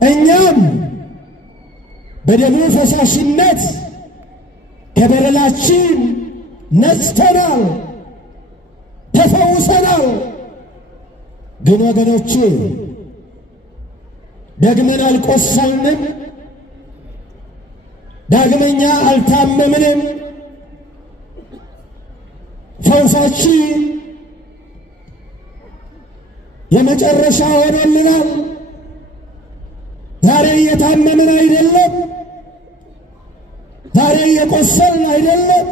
እኛም በደሙ ፈሳሽነት ከበደላችን ነጽተናል፣ ተፈውሰናል። ግን ወገኖቼ ደግመን አልቆሰልንም፣ ዳግመኛ አልታመምንም። ፈውሳችን የመጨረሻ ሆኖልናል። ዛሬ እየታመምን አይደለም፣ ዛሬ እየቆሰልን አይደለም።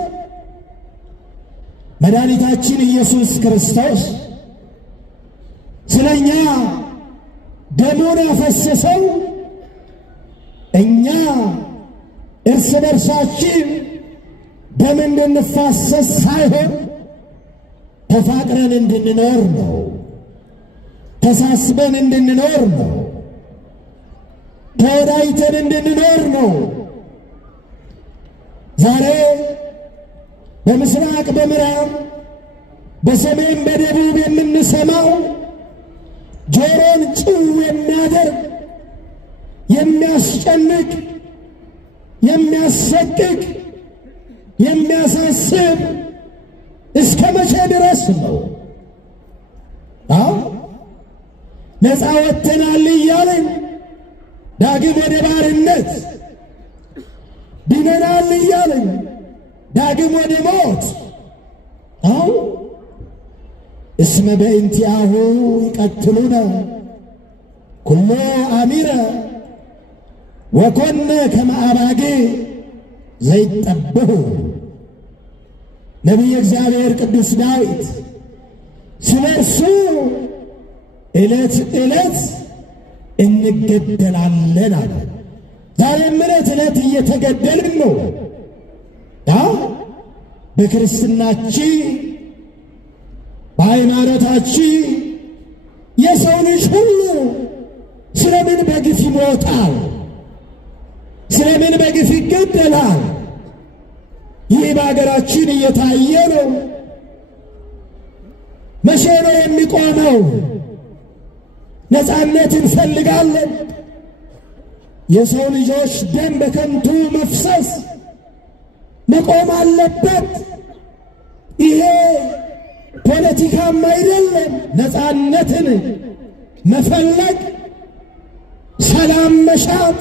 መድኃኒታችን ኢየሱስ ክርስቶስ ስለኛ ደሙን ያፈሰሰው እኛ እርስ በርሳችን ደም እንድንፋሰስ ሳይሆን ተፋቅረን እንድንኖር ነው። ተሳስበን እንድንኖር ነው። ተወዳይተን እንድንኖር ነው። ዛሬ በምስራቅ በምዕራብ በሰሜን በደቡብ የምንሰማው ጆሮን ጭው የሚያደርግ የሚያስጨንቅ የሚያሰቅቅ የሚያሳስብ እስከ መቼ ድረስ ነው? ነፃ ወጥተናል እያልን ዳግም ወደ ባርነት፣ ድነናል እያልን ዳግም ወደ ሞት። እስመ በእንቲአሁ ይቀትሉነ ኩሎ አሚረ ወኮነ ከመ አባጌ ዘይጠበሁ። ነቢየ እግዚአብሔር ቅዱስ ዳዊት ስለ እርሱ ዕለት ዕለት እንገደላለን አለ። ዛሬም ዕለት ዕለት እየተገደልን ነው። በክርስትናችን በሃይማኖታችን የሰው ልጅ ሁሉ ስለምን በግፍ ይሞታል? ስለምን በግፍ ይገደላል? ይህ በአገራችን እየታየ ነው። መቼ ነው የሚቆመው? ነፃነት እንፈልጋለን። የሰው ልጆች ደም በከንቱ መፍሰስ መቆም አለበት። ይሄ ፖለቲካም አይደለም። ነፃነትን መፈለግ፣ ሰላም መሻት፣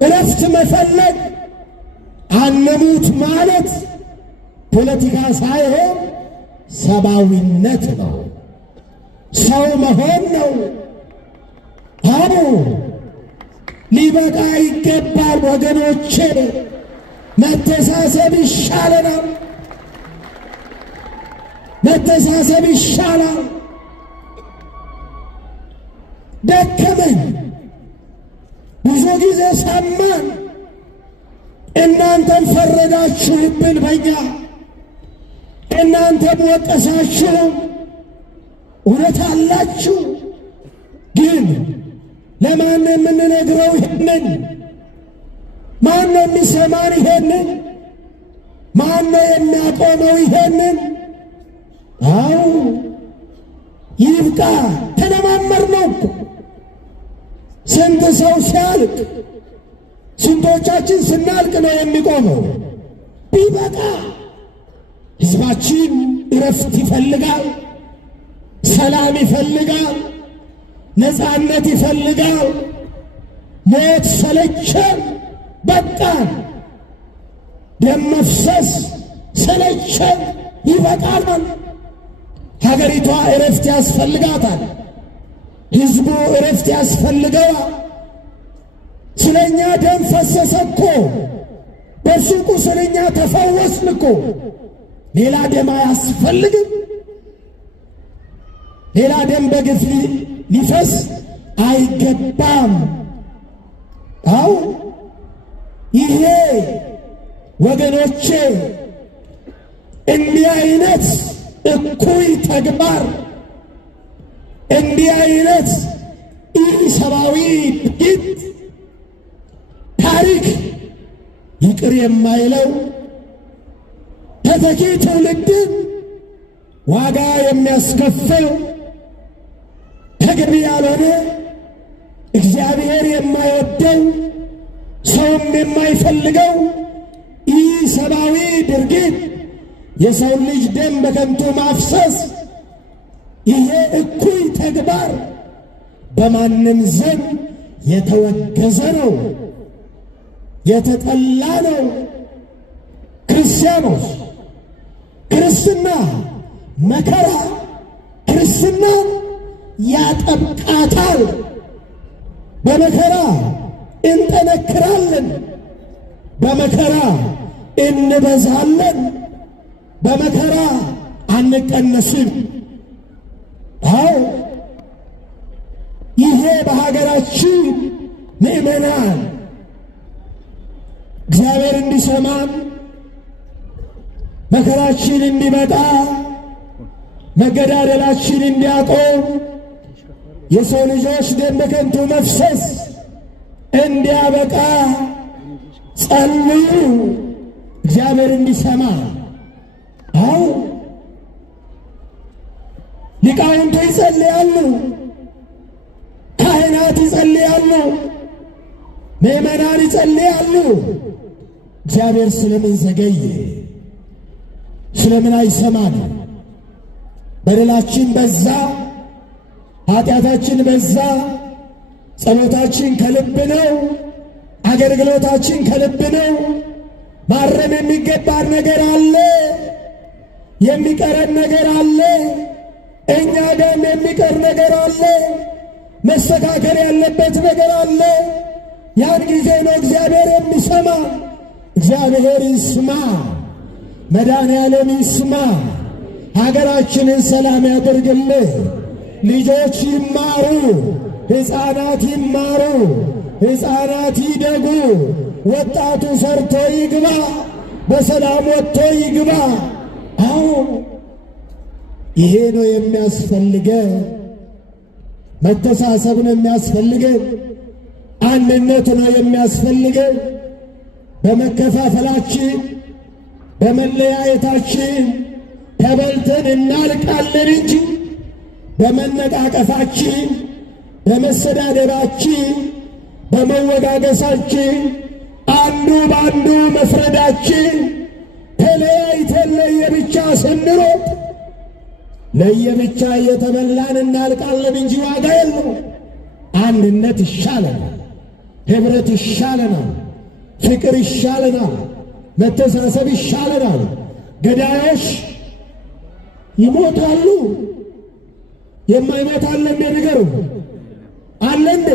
እረፍት መፈለግ፣ አንሙት ማለት ፖለቲካ ሳይሆን ሰብአዊነት ነው። ሰው መሆን ነው። ሊበቃ ይገባል ወገኖቼ። መተሳሰብ ይሻለናል። መተሳሰብ ይሻላል። ደከመን፣ ብዙ ጊዜ ሰማን። እናንተም ፈረዳችሁብን በእኛ፣ እናንተም ወቀሳችሁ። እውነት አላችሁ። ግን ለማን የምንነግረው ይሄንን? ማን ነው የሚሰማን ይሄንን? ማን ነው የሚያቆመው ይሄንን? ይብቃ። ተለማመር ነው። ስንት ሰው ሲያልቅ፣ ስንቶቻችን ስናልቅ ነው የሚቆመው? ቢበቃ። ሕዝባችን እረፍት ይፈልጋል፣ ሰላም ይፈልጋል፣ ነፃነት ይፈልጋል። ሞት ሰለቸን፣ በቃን። ደም መፍሰስ ሰለቸን፣ ይበቃል። ሀገሪቷ እረፍት ያስፈልጋታል። ሕዝቡ እረፍት ያስፈልገዋል። ስለኛ ደም ፈሰሰ እኮ፣ በሱቁ ስለኛ ተፈወስን እኮ። ሌላ ደም አያስፈልግም። ሌላ ደም በግፍ ሊፈስ አይገባም። ይሄ ወገኖቼ እንዲህ አይነት እኩይ ተግባር፣ እንዲህ አይነት ኢሰብአዊ ድርጊት ታሪክ ይቅር የማይለው ተተኪ ትውልድን ዋጋ የሚያስከፍል ተገቢ ያልሆነ እግዚአብሔር የማይወደው ሰውም የማይፈልገው ኢሰብአዊ ድርጊት የሰው ልጅ ደም በከንቱ ማፍሰስ፣ ይሄ እኩይ ተግባር በማንም ዘንድ የተወገዘ ነው፣ የተጠላ ነው። ክርስቲያኖች ክርስትና መከራ ክርስትና ያጠብቃታል። በመከራ እንጠነክራለን፣ በመከራ እንበዛለን፣ በመከራ አንቀነስም። አዎ ይሄ በሀገራችን ምእመናን እግዚአብሔር እንዲሰማን መከራችን እንዲመጣ መገዳደላችን እንዲያቆም የሰው ልጆች ደም በከንቱ መፍሰስ እንዲያበቃ ጸልዩ፣ እግዚአብሔር እንዲሰማ። አዎ ሊቃውንቱ ይጸልያሉ፣ ካህናት ይጸልያሉ፣ ምእመናን ይጸልያሉ። እግዚአብሔር ስለምን ዘገየ? ስለምን አይሰማን? በደላችን በዛ፣ ኃጢአታችን በዛ። ጸሎታችን ከልብ ነው፣ አገልግሎታችን ከልብ ነው። ማረም የሚገባን ነገር አለ፣ የሚቀረን ነገር አለ፣ እኛ ጋርም የሚቀር ነገር አለ፣ መስተካከል ያለበት ነገር አለ። ያን ጊዜ ነው እግዚአብሔር የሚሰማ። እግዚአብሔር ይስማ፣ መድኃኔዓለም ይስማ። ሀገራችንን ሰላም ያደርግልህ። ልጆች ይማሩ፣ ሕፃናት ይማሩ፣ ሕፃናት ይደጉ። ወጣቱ ሰርቶ ይግባ፣ በሰላም ወጥቶ ይግባ። አዎ ይሄ ነው የሚያስፈልገ። መተሳሰብ ነው የሚያስፈልገ። አንድነት ነው የሚያስፈልገ። በመከፋፈላችን በመለያየታችን ተበልተን እናልቃለን እንጂ በመነቃቀፋችን፣ በመሰዳደባችን፣ በመወጋገሳችን፣ አንዱ በአንዱ መፍረዳችን፣ ተለያይተን ለየብቻ ስንሮጥ ለየብቻ እየተበላን እናልቃለን እንጂ ዋጋ የለው። አንድነት ይሻለናል፣ ኅብረት ይሻለናል፣ ፍቅር ይሻለናል፣ መተሳሰብ ይሻለናል። ገዳዮች ይሞታሉ። የማይሞት አለ እንዴ? ንገሩ። አለ እንዴ?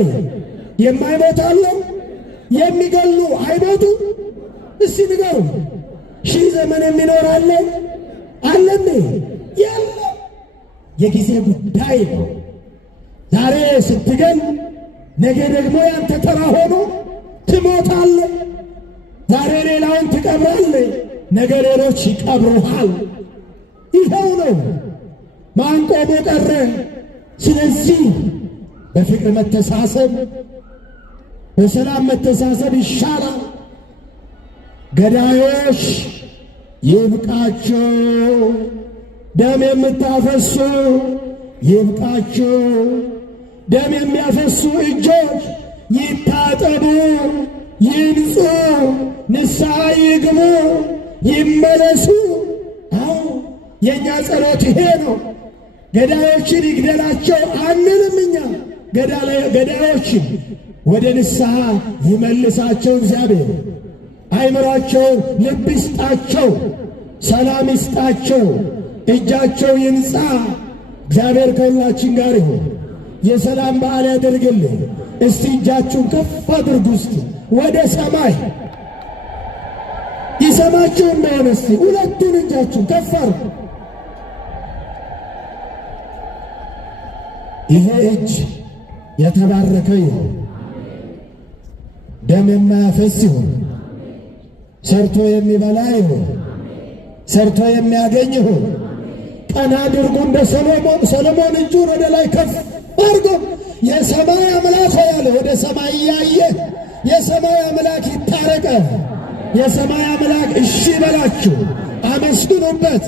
የማይሞት አለ? የሚገሉ አይሞቱ? እስቲ ንገሩ። ሺህ ዘመን የሚኖር አለ? አለ እንዴ? የለም። የጊዜ ጉዳይ ነው። ዛሬ ስትገል ነገ ደግሞ ያንተ ተራ ሆኖ ትሞታለህ። ዛሬ ሌላውን ትቀብራለህ፣ ነገ ሌሎች ይቀብሩሃል። ይኸው ነው። ማን ቆሞ ቀረ? ስለዚህ በፍቅር መተሳሰብ፣ በሰላም መተሳሰብ ይሻላል። ገዳዮች ይብቃችሁ፣ ደም የምታፈሱ ይብቃችሁ። ደም የሚያፈሱ እጆች ይታጠቡ፣ ይንጹ፣ ንስሐ ይግቡ፣ ይመለሱ። አዎ የእኛ ጸሎት ይሄ ነው። ገዳዮችን ይግደላቸው አንልም እኛ። ገዳዮችን ወደ ንስሐ ይመልሳቸው እግዚአብሔር። አይምሯቸውን ልብ ይስጣቸው፣ ሰላም ይስጣቸው፣ እጃቸው ይንጻ። እግዚአብሔር ከሁላችን ጋር ይሁን። የሰላም በዓል ያደርግልን። እስቲ እጃችሁን ከፍ አድርጉ እስቲ ወደ ሰማይ። ይሰማችሁ እንደሆነ እስቲ ሁለቱን እጃችሁን ከፍ አድርጉ። ይሄ እጅ የተባረከ ይሁን፣ ደም የማያፈስ ይሁን፣ ሰርቶ የሚበላ ይሁን፣ ሰርቶ የሚያገኝ ይሁን። ቀና አድርጉ እንደ ሰሎሞን እጁን ወደ ላይ ከፍ አድርጎ የሰማይ አምላክ ያለ ወደ ሰማይ እያየ የሰማይ አምላክ ይታረቀ። የሰማይ አምላክ እሺ በላችሁ፣ አመስግኑበት።